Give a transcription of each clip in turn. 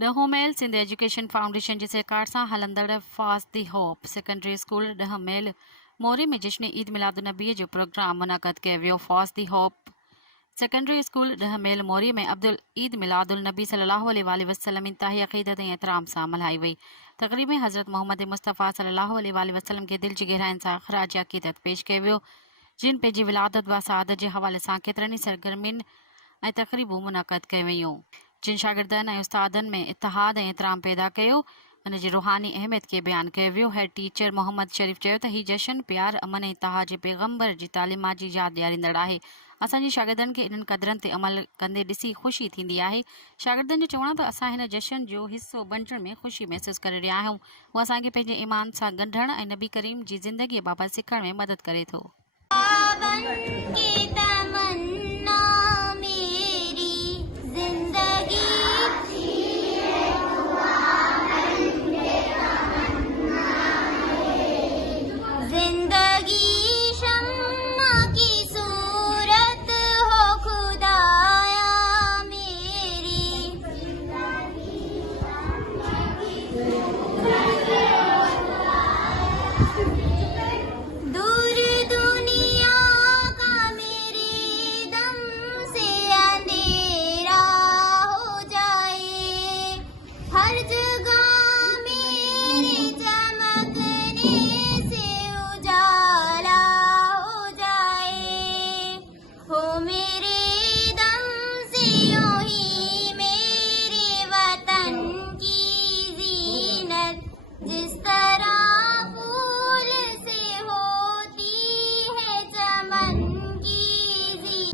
डहमेल Sindh education foundation जे सहकार सां हलंदड़ Fast the Hope Secondary School Dahmel Mori में जश्न ईद मिलादुन्नबी जो प्रोग्राम मुनक़द कयो वियो। Fast the Hope Secondary School Dahmel Mori में अब्दुल ईद मिलादुल नबी सल्लल्लाहु अलैहि वसल्लम इंतहाई अक़ीदत ऐं एहतराम सां मल्हाई वई। तक़रीब में हज़रत मोहम्मद मुस्तफ़ा सल्लल्लाहु अलैहि वसल्लम के दिल जी गहराइन सां ख़राज अक़ीदत पेश कयो वियो, जिन पंहिंजी विलादत व सआदत जे हवाले सां केतिरनि ई सरगर्मियुनि ऐं तक़रीबूं मुनक़द कयूं वयूं, जिन शागिर्दनि ऐं उस्तादनि में इत्तेहाद ऐं एहतराम पैदा कयो। उन जी रूहानी अहमियत खे बयानु कयो वियो। हेड टीचर मोहम्मद शरीफ़ चयो त हीउ जश्न प्यार, अमन ऐं इत्तेहाद जे पैगम्बर जी तालीमात जी यादि ॾियारींदड़ आहे। असांजे शागिर्दनि खे इन्हनि क़दरनि ते अमल कंदे ॾिसी ख़ुशी थींदी आहे। शागिर्दनि जो चवणु आहे त असां हिन जश्न जो हिसो बणिजण में ख़ुशी महसूसु करे रहिया आहियूं। उहो असांखे पंहिंजे ईमान सां ॻंढण ऐं नबी करीम जी ज़िंदगीअ बाबति सिखण में मदद करे थो।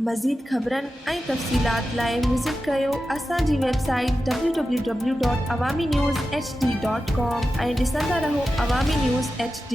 मज़ीद ख़बरनि ऐं तफ़सीलात लाइ विज़िट कयो असांजी वेबसाइट www.awamiNewsHD.com ऐं ॾिसंदा रहो अवामी न्यूज़ HD।